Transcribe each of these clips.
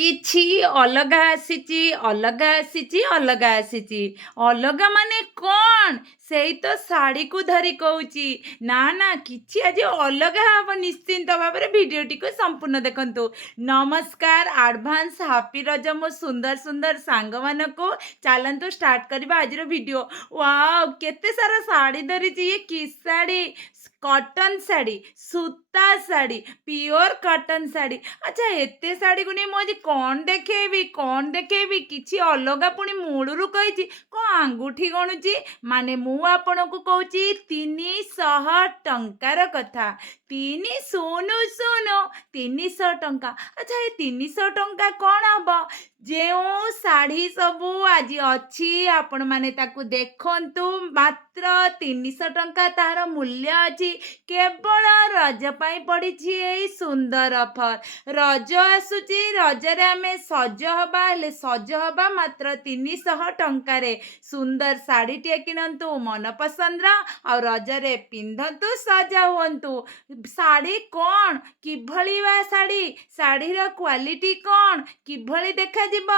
କିଛି ଅଲଗା ଆସିଛି, ଅଲଗା ଆସିଛି, ଅଲଗା ଆସିଛି। ଅଲଗା ମାନେ କ'ଣ? ସେଇ ତ ଶାଢ଼ୀକୁ ଧରି କହୁଛି। ନା କିଛି ଆଜି ଅଲଗା ହବ ନିଶ୍ଚିନ୍ତ ଭାବରେ। ଭିଡ଼ିଓଟିକୁ ସମ୍ପୂର୍ଣ୍ଣ ଦେଖନ୍ତୁ। ନମସ୍କାର, ଆଡ଼ଭାନ୍ସ ହାପି ରଜ ମୋ ସୁନ୍ଦର ସୁନ୍ଦର ସାଙ୍ଗମାନଙ୍କୁ। ଚାଲନ୍ତୁ ଷ୍ଟାର୍ଟ କରିବା ଆଜିର ଭିଡ଼ିଓ। ୱାଓ, କେତେ ସାରା ଶାଢ଼ୀ ଧରିଛି। ଇଏ କି ଶାଢ଼ୀ? କଟନ୍ ଶାଢ଼ୀ, ସୂତା ଶାଢ଼ୀ, ପିଓର କଟନ୍ ଶାଢ଼ୀ। ଆଚ୍ଛା, ଏତେ ଶାଢ଼ୀକୁ ନେଇ ମୁଁ ଆଜି କ'ଣ ଦେଖେଇବି? କିଛି ଅଲଗା ପୁଣି ମୂଳରୁ କହିଛି। କ'ଣ ଆଙ୍ଗୁଠି ଗଣୁଛି? ମାନେ ମୁଁ ଆପଣଙ୍କୁ କହୁଛି 300 ଟଙ୍କାର କଥା। 300 ଟଙ୍କା। ଆଚ୍ଛା, ଏ 300 ଟଙ୍କା କ'ଣ ହବ? ଯେଉଁ ଶାଢ଼ୀ ସବୁ ଆଜି ଅଛି ଆପଣମାନେ ତାକୁ ଦେଖନ୍ତୁ। ମାତ୍ର 300 ଟଙ୍କା ତାହାର ମୂଲ୍ୟ ଅଛି। କେବଳ ରଜ ପାଇଁ ପଡ଼ିଛି ଏଇ ସୁନ୍ଦର ଅଫର୍। ରଜ ଆସୁଛି, ରଜରେ ଆମେ ସଜ ହବା, ହେଲେ ସଜ ହବା ମାତ୍ର 300 ଟଙ୍କାରେ। ସୁନ୍ଦର ଶାଢ଼ୀଟିଏ କିଣନ୍ତୁ ମନପସନ୍ଦର, ଆଉ ରଜରେ ପିନ୍ଧନ୍ତୁ, ସଜ ହୁଅନ୍ତୁ। ଶାଢ଼ୀ କ'ଣ? କିଭଳି ବା ଶାଢ଼ୀ? ଶାଢ଼ୀର କ୍ୱାଲିଟି କ'ଣ? କିଭଳି ଦେଖାଯିବ?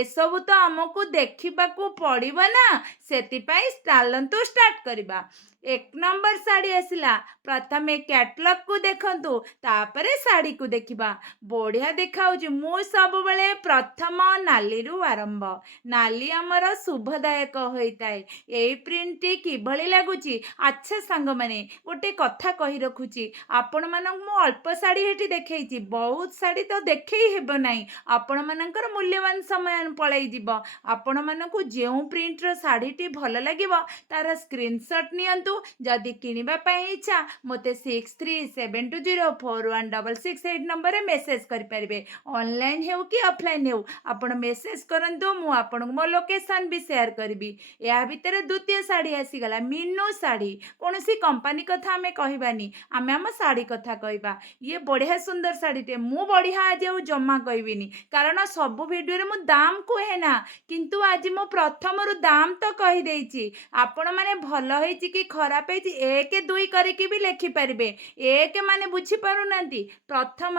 ଏସବୁ ତ ଆମକୁ ଦେଖିବାକୁ ପଡ଼ିବ ନା। ସେଥିପାଇଁ ଚାଲନ୍ତୁ ଷ୍ଟାର୍ଟ କରିବା। 1 ନମ୍ବର ଶାଢ଼ୀ ଆସିଲା। ପ୍ରଥମେ କ୍ୟାଟଲଗକୁ ଦେଖନ୍ତୁ, ତାପରେ ଶାଢ଼ୀକୁ ଦେଖିବା। ବଢ଼ିଆ ଦେଖାଉଛି। ମୁଁ ସବୁବେଳେ ପ୍ରଥମ ନାଲିରୁ ଆରମ୍ଭ। ନାଲି ଆମର ଶୁଭଦାୟକ ହୋଇଥାଏ। ଏଇ ପ୍ରିଣ୍ଟଟି କିଭଳି ଲାଗୁଛି? ଆଚ୍ଛା ସାଙ୍ଗମାନେ, ଗୋଟେ କଥା କହି ରଖୁଛି। ଆପଣମାନଙ୍କୁ ମୁଁ ଅଳ୍ପ ଶାଢ଼ୀ ଏଠି ଦେଖେଇଛି। ବହୁତ ଶାଢ଼ୀ ତ ଦେଖେଇ ହେବ ନାହିଁ। ଆପଣମାନଙ୍କର ମୂଲ୍ୟବାନ ସମୟ ପଳାଇଯିବ। ଆପଣମାନଙ୍କୁ ଯେଉଁ ପ୍ରିଣ୍ଟର ଶାଢ଼ୀଟି ଭଲ ଲାଗିବ ତାର ସ୍କ୍ରିନଶଟ୍ ନିଅନ୍ତୁ। ଯଦି କିଣିବା ପାଇଁ ଇଚ୍ଛା ମୋତେ 6372041668 ନମ୍ବରରେ ମେସେଜ୍ କରିପାରିବେ। ଅନଲାଇନ୍ ହେଉ କି ଅଫଲାଇନ୍ ହେଉ ଆପଣ ମେସେଜ୍ କରନ୍ତୁ, ମୁଁ ଆପଣଙ୍କୁ ମୋ ଲୋକେସନ୍ ବି ସେୟାର କରିବି। ଏହା ଭିତରେ ଦ୍ୱିତୀୟ ଶାଢ଼ୀ ଆସିଗଲା, ମିନୁ ଶାଢ଼ୀ। କୌଣସି କମ୍ପାନୀ କଥା ଆମେ କହିବାନି, ଆମେ ଆମ ଶାଢ଼ୀ କଥା କହିବା। ଇଏ ବଢ଼ିଆ ସୁନ୍ଦର ଶାଢ଼ୀଟେ। ମୁଁ ବଢ଼ିଆ ଆଜି ଆଉ ଜମା କହିବିନି, କାରଣ ସବୁ ଭିଡ଼ିଓରେ ମୁଁ ଦାମ୍ କୁହେ ନା। କିନ୍ତୁ ଆଜି ମୁଁ ପ୍ରଥମରୁ ଦାମ୍ ତ କହିଦେଇଛି। ଆପଣମାନେ ଭଲ ହେଇଛି କି ଖରାପ ହେଇଛି 1 2 କରିକି ବି ଲେଖିପାରିବେ। 1 ମାନେ ବୁଝିପାରୁନାହାନ୍ତି? ପ୍ରଥମ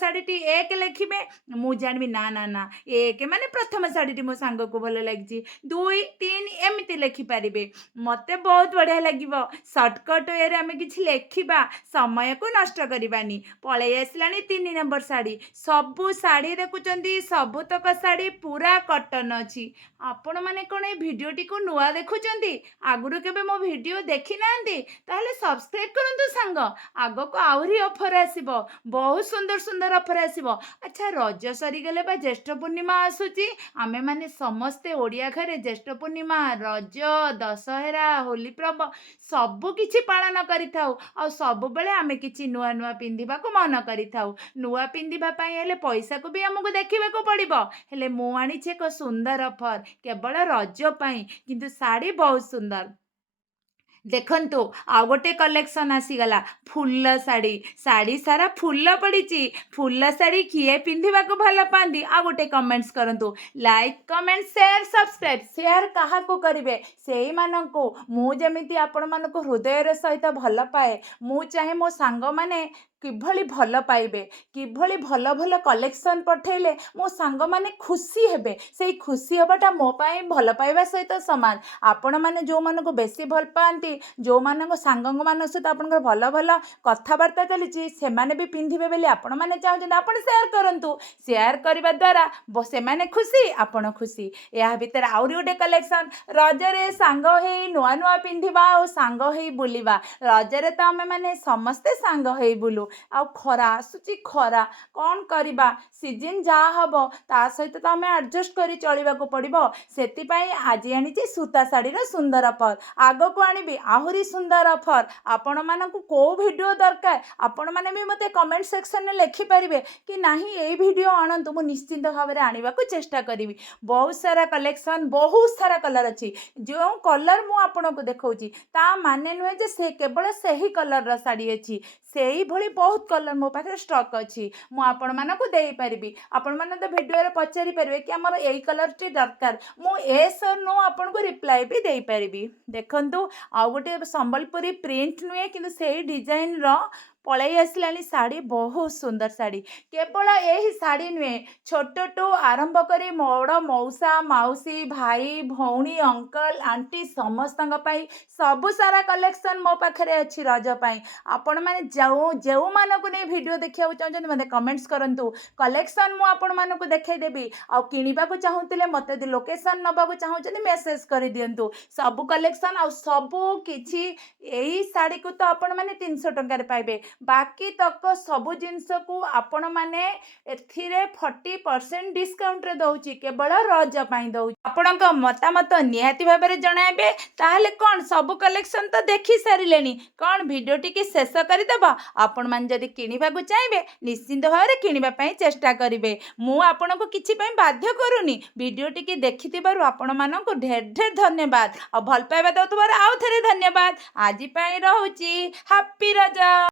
ଶାଢ଼ୀଟି 1 ଲେଖିବେ। ମୁଁ ଜାଣିବି ନା 1 ମାନେ ପ୍ରଥମ ଶାଢ଼ୀଟି ମୋ ସାଙ୍ଗକୁ ଭଲ ଲାଗିଛି। 2 3 ଏମିତି ଲେଖିପାରିବେ। ମୋତେ ବହୁତ ବଢ଼ିଆ ଲାଗିବ। ସର୍ଟକଟ୍ ୱେରେ ଆମେ କିଛି ଲେଖିବା, ସମୟକୁ ନଷ୍ଟ କରିବାନି। ପଳେଇ ଆସିଲାଣି 3 ନମ୍ବର ଶାଢ଼ୀ। ସବୁ ଶାଢ଼ୀ ଦେଖୁଛନ୍ତି, ସବୁତକ ଶାଢ଼ୀ ପୁରା କଟନ୍ ଅଛି। ଆପଣମାନେ କ'ଣ ଏଇ ଭିଡ଼ିଓଟିକୁ ନୂଆ ଦେଖୁଛନ୍ତି? ଆଗରୁ କେବେ ମୋ ଭିଡ଼ିଓ ଦେଖିନାହାନ୍ତି? ତାହେଲେ ସବସ୍କ୍ରାଇବ୍ କରନ୍ତୁ ସାଙ୍ଗ। ଆଗକୁ ଆହୁରି ଅଫର୍ ଆସିବ, ବହୁତ ସୁନ୍ଦର ସୁନ୍ଦର ଅଫର୍ ଆସିବ। ଆଚ୍ଛା, ରଜ ସରିଗଲେ ବା ଜ୍ୟେଷ୍ଠ ପୂର୍ଣ୍ଣିମା ଆସୁଛି। ଆମେମାନେ ସମସ୍ତେ ଓଡ଼ିଆ ଘରେ ଜ୍ୟେଷ୍ଠ ପୂର୍ଣ୍ଣିମା, ରଜ, ଦଶହରା, ହୋଲି ପର୍ବ ସବୁ କିଛି ପାଳନ କରିଥାଉ। ଆଉ ସବୁବେଳେ ଆମେ କିଛି ନୂଆ ପିନ୍ଧିବାକୁ ମନ କରିଥାଉ। ନୂଆ ପିନ୍ଧିବା ପାଇଁ ହେଲେ ପଇସାକୁ ବି ଆମକୁ ଦେଖିବାକୁ ପଡ଼ିବ। ହେଲେ ମୁଁ ଆଣିଛି ଏକ ସୁନ୍ଦର ଅଫର୍ କେବଳ ରଜ ପାଇଁ, କିନ୍ତୁ ଶାଢ଼ୀ ବହୁତ ସୁନ୍ଦର। ଦେଖନ୍ତୁ, ଆଉ ଗୋଟେ କଲେକ୍ସନ୍ ଆସିଗଲା, ଫୁଲ ଶାଢ଼ୀ। ଶାଢ଼ୀ ସାରା ଫୁଲ ପଡ଼ିଛି। ଫୁଲ ଶାଢ଼ୀ କିଏ ପିନ୍ଧିବାକୁ ଭଲ ପାଆନ୍ତି? ଆଉ ଗୋଟେ କମେଣ୍ଟସ୍ କରନ୍ତୁ। Like, comment, share, subscribe. Share କାହାକୁ କରିବେ? ସେଇମାନଙ୍କୁ। ମୁଁ ଯେମିତି ଆପଣମାନଙ୍କୁ ହୃଦୟର ସହିତ ଭଲ ପାଏ, ମୁଁ ଚାହେଁ ମୋ ସାଙ୍ଗମାନେ କିଭଳି ଭଲ ପାଇବେ, କିଭଳି ଭଲ ଭଲ କଲେକ୍ସନ୍ ପଠାଇଲେ ମୋ ସାଙ୍ଗମାନେ ଖୁସି ହେବେ। ସେଇ ଖୁସି ହେବାଟା ମୋ ପାଇଁ ଭଲ ପାଇବା ସହିତ ସମାନ। ଆପଣମାନେ ଯେଉଁମାନଙ୍କୁ ବେଶୀ ଭଲ ପାଆନ୍ତି, ଯେଉଁମାନଙ୍କ ସାଙ୍ଗମାନଙ୍କ ସହିତ ଆପଣଙ୍କର ଭଲ ଭଲ କଥାବାର୍ତ୍ତା ଚାଲିଛି, ସେମାନେ ବି ପିନ୍ଧିବେ ବୋଲି ଆପଣମାନେ ଚାହୁଁଛନ୍ତି, ଆପଣ ସେୟାର କରନ୍ତୁ। ସେୟାର କରିବା ଦ୍ୱାରା ସେମାନେ ଖୁସି, ଆପଣ ଖୁସି। ଏହା ଭିତରେ ଆହୁରି ଗୋଟେ କଲେକ୍ସନ୍, ରଜରେ ସାଙ୍ଗ ହେଇ ନୂଆ ପିନ୍ଧିବା ଆଉ ସାଙ୍ଗ ହେଇ ବୁଲିବା। ରଜରେ ତ ଆମେମାନେ ସମସ୍ତେ ସାଙ୍ଗ ହେଇ ବୁଲୁ। ଆଉ ଖରା ଆସୁଛି, ଖରା କ'ଣ କରିବା? ସିଜିନ୍ ଯାହା ହେବ ତା ସହିତ ତ ଆମେ ଆଡ଼ଜଷ୍ଟ କରି ଚଳିବାକୁ ପଡ଼ିବ। ସେଥିପାଇଁ ଆଜି ଆଣିଛି ସୂତା ଶାଢ଼ୀର ସୁନ୍ଦର ଅଫର୍। ଆଗକୁ ଆଣିବି ଆହୁରି ସୁନ୍ଦର ଅଫର୍। ଆପଣମାନଙ୍କୁ କେଉଁ ଭିଡ଼ିଓ ଦରକାର ଆପଣମାନେ ବି ମୋତେ କମେଣ୍ଟ ସେକ୍ସନରେ ଲେଖିପାରିବେ କି ନାହିଁ ଏଇ ଭିଡ଼ିଓ ଆଣନ୍ତୁ। ମୁଁ ନିଶ୍ଚିନ୍ତ ଭାବରେ ଆଣିବାକୁ ଚେଷ୍ଟା କରିବି। ବହୁତ ସାରା କଲେକ୍ସନ୍, ବହୁତ ସାରା କଲର୍ ଅଛି। ଯେଉଁ କଲର୍ ମୁଁ ଆପଣଙ୍କୁ ଦେଖାଉଛି ତା ମାନେ ନୁହେଁ ଯେ ସେ କେବଳ ସେହି କଲର୍ର ଶାଢ଼ୀ ଅଛି। ସେଇଭଳି ବହୁତ କଲର୍ ମୋ ପାଖରେ ଷ୍ଟକ୍ ଅଛି, ମୁଁ ଆପଣମାନଙ୍କୁ ଦେଇପାରିବି। ଆପଣମାନେ ତ ଭିଡ଼ିଓରେ ପଚାରି ପାରିବେ କି ଆମର ଏଇ କଲର୍ଟି ଦରକାର, ମୁଁ ଏସ୍ ଅର୍ ନୋ ଆପଣଙ୍କୁ ରିପ୍ଲାଏ ବି ଦେଇପାରିବି। ଦେଖନ୍ତୁ, ଆଉ ଗୋଟେ ସମ୍ବଲପୁରୀ ପ୍ରିଣ୍ଟ ନୁହେଁ, କିନ୍ତୁ ସେଇ ଡିଜାଇନ୍ର ପଳେଇ ଆସିଲାଣି ଶାଢ଼ୀ, ବହୁତ ସୁନ୍ଦର ଶାଢ଼ୀ। କେବଳ ଏହି ଶାଢ଼ୀ ନୁହେଁ, ଛୋଟଠୁ ଆରମ୍ଭ କରି ବଡ଼ ମଉସା ମାଉସୀ ଭାଇ ଭଉଣୀ ଅଙ୍କଲ ଆଣ୍ଟି ସମସ୍ତଙ୍କ ପାଇଁ ସବୁ ସାରା କଲେକ୍ସନ୍ ମୋ ପାଖରେ ଅଛି ରଜ ପାଇଁ। ଆପଣମାନେ ଯେଉଁମାନଙ୍କୁ ନେଇ ଭିଡ଼ିଓ ଦେଖିବାକୁ ଚାହୁଁଛନ୍ତି ମୋତେ କମେଣ୍ଟସ୍ କରନ୍ତୁ। କଲେକ୍ସନ୍ ମୁଁ ଆପଣମାନଙ୍କୁ ଦେଖାଇଦେବି। ଆଉ କିଣିବାକୁ ଚାହୁଁଥିଲେ ମୋତେ ଯଦି ଲୋକେସନ୍ ନେବାକୁ ଚାହୁଁଛନ୍ତି ମେସେଜ୍ କରିଦିଅନ୍ତୁ। ସବୁ କଲେକ୍ସନ୍ ଆଉ ସବୁ କିଛି ଏଇ ଶାଢ଼ୀକୁ ତ ଆପଣମାନେ 300 ଟଙ୍କାରେ ପାଇବେ। ବାକି ତକ ସବୁ ଜିନିଷକୁ ଆପଣମାନେ ଏଥିରେ 40% ଡିସ୍କାଉଣ୍ଟରେ ଦେଉଛି, କେବଳ ରଜ ପାଇଁ ଦେଉଛି। ଆପଣଙ୍କ ମତାମତ ନିହାତି ଭାବରେ ଜଣାଇବେ। ତାହେଲେ କ'ଣ ସବୁ କଲେକ୍ସନ୍ ତ ଦେଖି ସାରିଲେଣି, କ'ଣ ଭିଡ଼ିଓଟିକି ଶେଷ କରିଦେବ? ଆପଣମାନେ ଯଦି କିଣିବାକୁ ଚାହିଁବେ ନିଶ୍ଚିନ୍ତ ଭାବରେ କିଣିବା ପାଇଁ ଚେଷ୍ଟା କରିବେ। ମୁଁ ଆପଣଙ୍କୁ କିଛି ପାଇଁ ବାଧ୍ୟ କରୁନି। ଭିଡ଼ିଓଟିକି ଦେଖିଥିବାରୁ ଆପଣମାନଙ୍କୁ ଢେର ଢେର ଧନ୍ୟବାଦ। ଆଉ ଭଲ ପାଇବା ଦେଉଥିବାରୁ ଆଉ ଥରେ ଧନ୍ୟବାଦ। ଆଜି ପାଇଁ ରହୁଛି। ହାପି ରଜ।